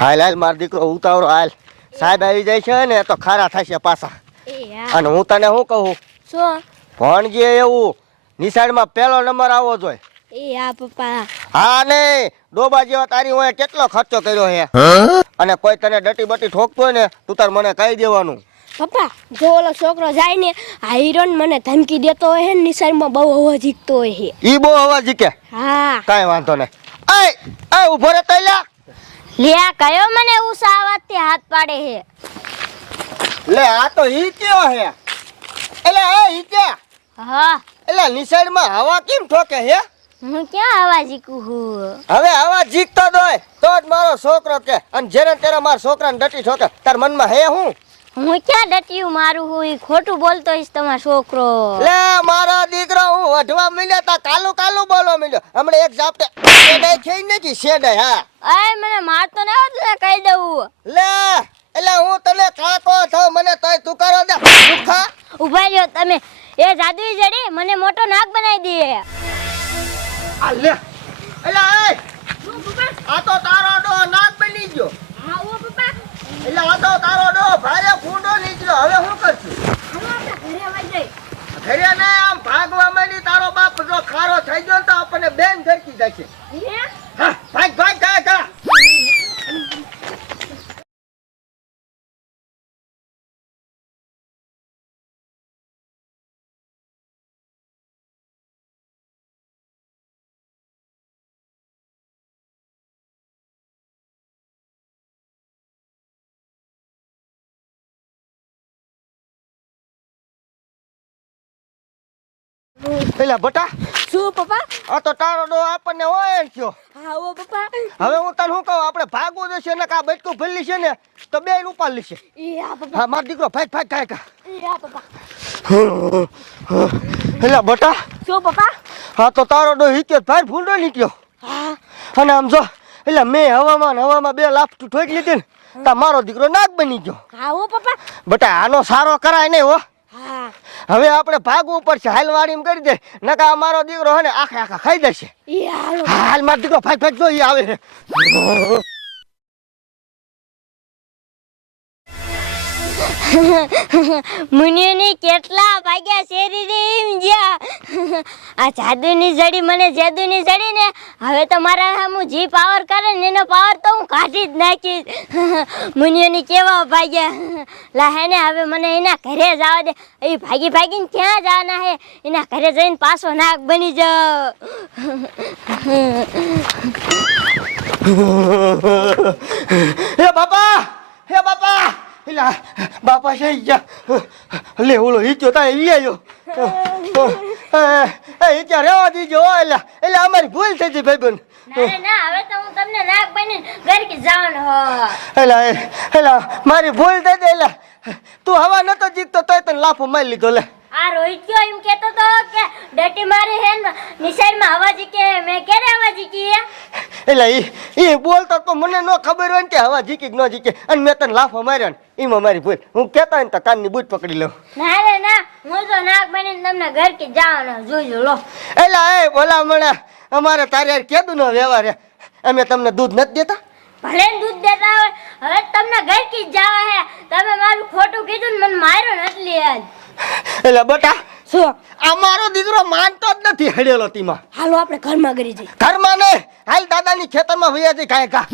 હાલ હાલ મારો દીકરો ઉતાવળો હાલ. સાહેબ આવી જાય છે ને તો ખારા થશે પાછા. અને હું તને શું કહું? શું? ભણજે એવું નિશાળમાં પહેલો નંબર આવવો જોઈએ. એ હા પપ્પા. હા ને ડોબા જેવા તારી હોય કેટલો ખર્ચો કર્યો છે અને કોઈ તને ડટી બટી ઠોકતો હોય ને તું તાર મને કહી દેવાનું. પપ્પા જો ઓલો છોકરો જાય ને આ હિરોન મને ધમકી દેતો હોય ને નિશાળમાં બહુ જીકતો હોય છે ઈ બહુ અવાજ કે હા. કાઈ વાંધો નહીં. એ એ ઊભો રે તૈલા. લે આ કયો મને ઉષા આવાજથી હાથ પાડે હે લે આ તો ઈ કયો હે એટલે એ ઈ કે? હા. એટલે માં હવા કેમ ઠોકે હે હું ક્યાં આવા જીકું છું હવે આવા જીકતો દોય તો જ મારો છોકરો કે અને જેને તેરે માર છોકરાને ડટી છોકે તાર મનમાં હે હું? હું ક્યાં ડટ્યું મારું હું? ઈ ખોટું બોલતો ઈસ તમારો છોકરો. લે મારો દીકરો હું વઢવા મળ્યો તા કાલું કાલુ બોલો મળ્યો હમણાં એક ઝાપટે શેડાઈ થઈ નથી શેડાઈ હા. અય મને મારતો ને એટલે કહી દઉં. લે એટલે હું તને કાકો થો મને તોય તું કરો દે ઊભા રહ્યો તમે. એ જાદુઈ જડી મને મોટો નાક બનાવી દે. આ લે એટલે એ આ તો તારો ડો નાક બની ગયો હા ઓ પપ્પા. એટલે આ તો તારો ડો ભારે ફૂંડો નીકળ્યો હવે શું કરશું? ઘરે ને આમ ભાગવા માંડી તારો બાપ જો ખારો થઈ ગયો તો આપણને બેન ધરકી જશે. પેલા બટા. શું પપ્પા? આ તો તારો ડો આપણને હોય થયો. હા ઓ પપ્પા. હવે હું તને શું કહું આપણે ભાગવું જશે ને કા બટકું ફેરલી છે ને તો બે ઉપાડ લેશે. હા પપ્પા. હા મારો દીકરો ભાગ ભાગ કાય કા. હા પપ્પા. પેલા બટા. શું પપ્પા? હા તો તારો ડો હિત્યો ભાઈ ફૂંડો નીકળ્યો. હા. અને આમ જો એટલે મેં હવામાં હવામાં બે લાફ ઠોકી લીધી ને તા મારો દીકરો નાક બની ગયો. હા ઓ પપ્પા. બટા આનો સારો કરાય નહીં હા. હવે આપણે ભાગવું પડશે હાલવાડીમાં કરી દે. નકા અમારો દીકરો હે ને આખે આખા ખાઈ દેશે. હાલો. હાલ મારો દીકરો ફાઈ ફાઈ જો આવે છે મુનિયોની કેટલા ભાગ્યા શેરી રીમ જ્યા. આ જાદુની જડી મને જાદુની જડી ને. હવે તો મારા સામું જી પાવર કરે ને એનો પાવર તો હું કાઢી જ નાખીશ. મુનિયોની કેવા ભાગ્યા. લા ને, હવે મને એના ઘરે જવા દે. એ ભાગી ભાગીને ક્યાં જવાના હે? એના ઘરે જઈને પાછો નાક બની જાવ હે બાપા! હે બાપા! એલા બાપા છે ગયા લે ઓલો હીચ્યો તા ઈ આવ્યો એ હીચ્યા રેવા દીજો એટલે એટલે અમારી ભૂલ થઈ ગઈ ભાઈબંધ ના ના હવે તો હું તમને નાક બનીને ઘર કે જવાનું હો એલા એ એલા મારી ભૂલ થઈ એલા તું હવા નતો જીતતો તોય તને લાફો મારી લીધો લે આ રોહિત કયો એમ કેતો તો કે ડટી મારી હે નિશાળમાં હવા જીકે મેં ક્યારે અવાજી કી હે? એટલે ઈ ઈ બોલતો તો મને ન ખબર હોય ને કે હવા જીકી કે ન જીકે અને મેં તને લાફો માર્યો ને એમાં મારી ભૂલ. હું કહેતા ને તો કાનની બૂટ પકડી લઉં. ના રે ના હું તો નાક બનીને તમને ઘર કે જાવાનો જોઈજો લો. એલા એ બોલા મને અમારે તારે કેદું નો વ્યવહાર અમે તમને દૂધ નથી દેતા? ભલે દૂધ દેતા હોય હવે તમને ઘર કી જવા હે. તમે મારું ખોટું કીધું ને મને માર્યો ને એટલે આજ. એટલે બટા શું? અમારો દીકરો માનતો જ નથી હડેલો તીમાં. હાલો આપણે ઘરમાં કરી જઈએ. ઘરમાં ને હાલ દાદાની ખેતરમાં વૈયા જઈ કાય કા.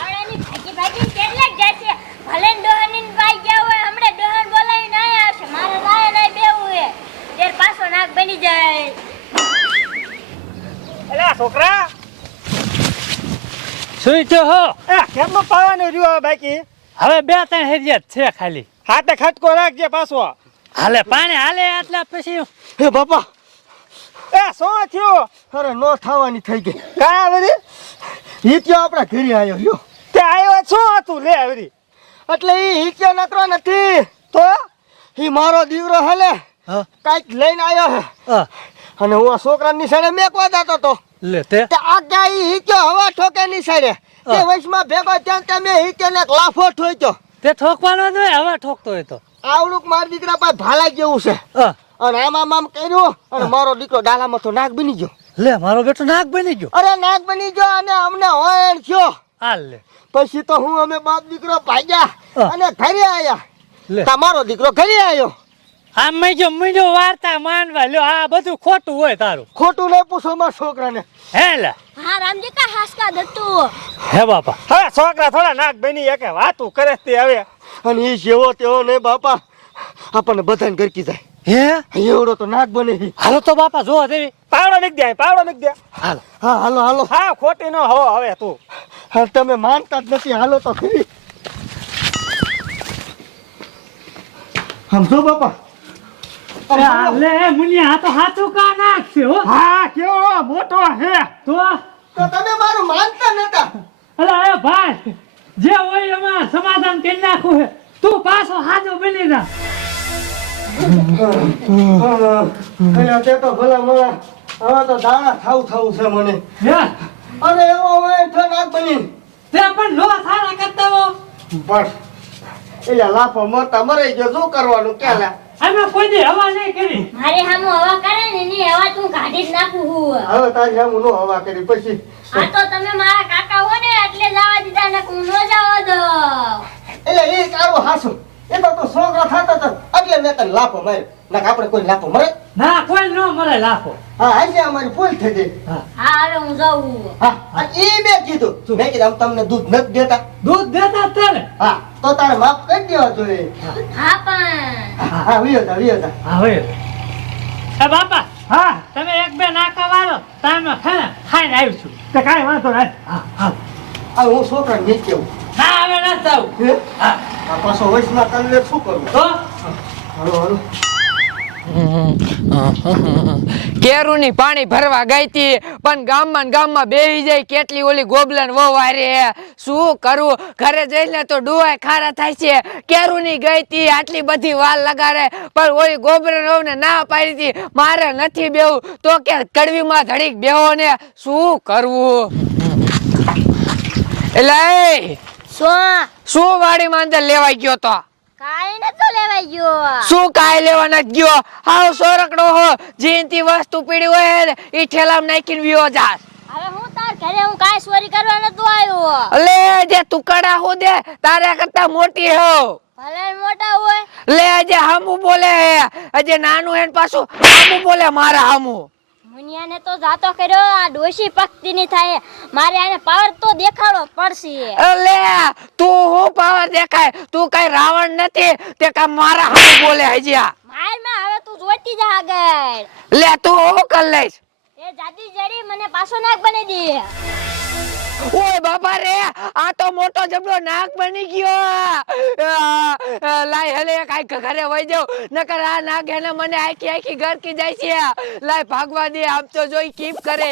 આવડાની ભાગી ભાગી કેટલાક જશે ભલે ને ભાઈ ગયા હોય હમણે ડોહાન બોલાવી ના આવશે. મારે લાય લાય બેવું હે. તેર પાછો નાક બની જાય. એલા છોકરા? સુઈ તો હો. એ કેમ પાવાનો રહ્યો બાકી? હવે બે ત્રણ હેરિયા છે ખાલી. હાથે ખટકો રાખજે પાછો. હાલે પાણી હાલે આટલા પછી. હે બાપા એ શું થયો? અરે નો થવાની થઈ ગઈ. કાયા બધી હિત્યો આપણા ઘરે આવ્યો યો તે આવ્યો શું હતું? લે આવરી એટલે ઈ હિત્યો નકરો નથી? તો? ઈ મારો દીવરો હલે હા. કાંઈક લઈને આવ્યો હે. હા, અને હું આ છોકરાની સાડે મેકવા દાતો તો લે તે. આ ઈ હિત્યો હવા ઠોકે ની સાડે તે વયસમાં ભેગો ત્યાં ત્યાં મેં હિત્યો ને લાફો ઠોક્યો. તે ઠોકવાનો જ હોય હવે ઠોકતો હોય તો. આવડુંક મારા દીકરા પાસે ભાલા જેવું છે. અને આમ આમ આમ કર્યું અને મારો દીકરો ડાલામાં તો નાક બની ગયો. લે મારો બેટો નાક બની ગયો. અરે નાક બની ગયો અને અમને હોયણ થયો. હાલ લે. પછી તો હું અમે બાપ દીકરો ભાગ્યા. અને ઘરે આવ્યા તમારો દીકરો ઘરે આવ્યો આ મેજો મેજો વાર્તા માનવા લ્યો આ બધું ખોટું હોય તારું. ખોટું નહીં પૂછો મારા છોકરાને. હે લે. હા રામજી કા હાસકા દત્તુ હે બાપા. હા છોકરા થોડા નાક બની એકે વાતું કરે તે હવે. અને એ જેવો તેવો ને બાપા. આપણને બધાને ગરકી જાય. હે? એવડો તો નાક બને. હાલો તો બાપા જો દેવી. પાવડો નીક દે પાવડો નીક દે હાલો. હા હાલો હાલો. હા ખોટી નો હો હવે તું. હા તમે માનતા જ નથી હાલો તો ખરી સમજો બાપા. અરે હાલો. મુનિયા આ તો હાથું કા નાખશે હો? હા કેવો મોટો હે. તો? તો તમે મારું માનતા નતા. અલે એ ભાઈ જે હોય એમાં સમાધાન કરી નાખું હે. તું પાછો હાજો બની જા. અરે તે તો ભલા મળા હવે તો દાણા થાવ થાવ છે મને. અને એવો હોય તો નાક બની. તે પણ લો સારા કરતા હો. પણ એટલે લાફો મરતા મરાઈ ગયો. શું કરવાનું ક્યાં લા? અમે કોઈ દી હવા નહીં કરી. મારે હામુ હવા કરે ને એની હવા તું કાઢી જ નાખું હું હવે તારી આમ નો હવા કરી પછી? આ તો તમે મારા કાકા હો ને એટલે જવા દીધા ને હું ન જવા દો એટલે એ તારું હાસું. એ તો તું છોકરો થતો તો એટલે મેં તને લાફો માર્યો. ના આપણે કોઈ લાફો મરે? ના કોઈ ન મરે લાખો હા આજે અમારી ભૂલ થઈ ગઈ. હા. હા હવે હું જાઉં. હા એ બે કીધું. મેં કીધું તમને દૂધ નથી દેતા. દૂધ દેતા તને હા તો તારે માફ કરી દેવા જોઈએ. હા. પણ. હા વિયો તા વિયો તા હા વિયો એ બાપા હા તમે એક બે નાકા વાળો તમે ખાઈને આવ્યું છું. તે કાંઈ વાંધો નહીં. હા હા. હું છોકરા નીચે કેવું ના હવે ના જાવ આ પાછો વયસમાં તને શું કરવું તો? હાલો હાલો. કેરુની પાણી ભરવા ગઈ હતી પણ ગામમાં ને ગામમાં બેહી જાય કેટલી ઓલી ગોબલન વારે શું કરું? ઘરે જઈને તો ડુવાય ખારા થાય છે. કેરુની ગઈ હતી આટલી બધી વાલ લગાડે પણ ઓલી ગોબલન વહુને ના પાડી હતી. મારે નથી બેવું તો કે કડવીમાં ધડીક બેહો ને શું કરવું એટલે શું? શું વાડી માં અંદર લેવાઈ ગયો તો? કાઈ નતો લેવાઈ ગયો. શું કાય લેવા ગયો? હાવ સોરકડો હો. જીનતી વસ્તુ પીડી હોય ને ઈ ઠેલામાં નાખીને વિયો જાસ હવે હું તાર ઘરે હું કાઈ ચોરી કરવા નતો આવ્યો. લે જે તુકડા હો દે તારા કરતા મોટી હો. ભલે મોટા હોય. લે જે હામુ બોલે હે. અજે નાનું હેન પાછું હામુ બોલે મારા હામુ. મુનિયાને તો જાતો કર્યો આ ડોશી પક્તિ ની થાય. મારે આને પાવર તો દેખાડો પડશે. લે તું હું પાવર દેખાય? તું કઈ રાવણ નથી? તે કા મારા હાથ બોલે હજી આ. મારમાં હવે તું જોતી જા આગળ. લે તું હું કર લઈશ? એ જાતી જડી મને પાછો નાક બની દે. ઓય બાપા રે, આ તો મોટો જબલો નાક બની ગયો. લાય હલે કાઈ ઘરે વઈ જાવ નકર આ નાક એને મને આખી આખી ઘર કી જાય છે. લાય ભાગવા દે, આમ તો જોઈ કીપ કરે